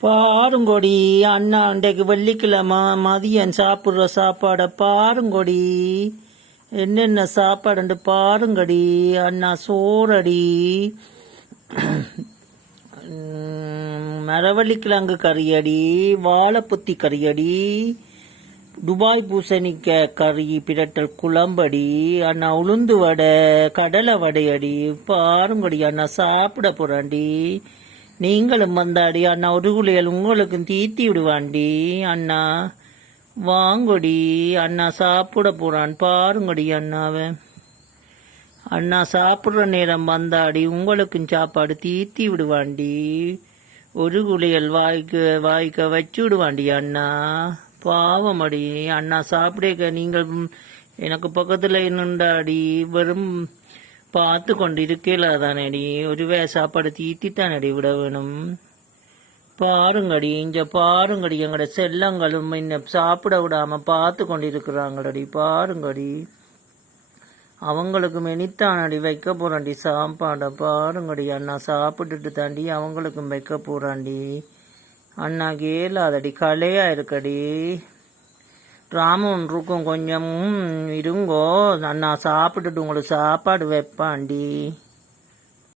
பாருங்கொடி அண்ணா அன்றைக்கு வெள்ளிக்கிழமை மதியம் சாப்பிட்ற சாப்பாடை பாருங்கொடி. என்னென்ன சாப்பாடுண்டு பாருங்கடி. அண்ணா சோறடி, மரவள்ளிக்கிழங்கு கறியடி, வாழைப்புத்தி கறியடி, துபாய் பூசணிக்க கறி பிரட்டல் குழம்படி, அண்ணா உளுந்து வடை, கடலை வடையடி. பாருங்கடி அண்ணா சாப்பிட போறாண்டி. நீங்களும் வந்தாடி அண்ணா, ஒரு குளியல் உங்களுக்கும் தீத்தி விடுவாண்டி. அண்ணா வாங்கொடி, அண்ணா சாப்பிட போறான் பாருங்கடி அண்ணாவை. அண்ணா சாப்பிட்ற நேரம் வந்தாடி உங்களுக்கும் சாப்பாடு தீத்தி விடுவாண்டி. ஒரு குளியல் வாய்க்க வச்சு விடுவாண்டி அண்ணா. பாவமடி அண்ணா சாப்பிடக்க நீங்கள் எனக்கு பக்கத்தில் நின்றாடி வெறும் பார்த்து கொண்டு இருக்கல தானடி. ஒரு சாப்பாடு தீத்தித்தானடி விட வேணும். பாருங்கடி, இங்க பாருங்கடி, எங்கட செல்லங்களும் இன்ன சாப்பிட விடாம பார்த்து கொண்டு இருக்கிறாங்களடி. பாருங்கடி, அவங்களுக்கும் இனித்தானடி வைக்க போறாண்டி சாப்பாடை. பாருங்கடி அண்ணா சாப்பிட்டுட்டு தாண்டி அவங்களுக்கும் வைக்க போறாண்டி. அண்ணா கேளாதடி, கலையா இருக்கடி. ராமன் இருக்கும் கொஞ்சம் இருங்கோ, அண்ணா சாப்பிட்டுட்டு உங்களுக்கு சாப்பாடு வைப்பாண்டி.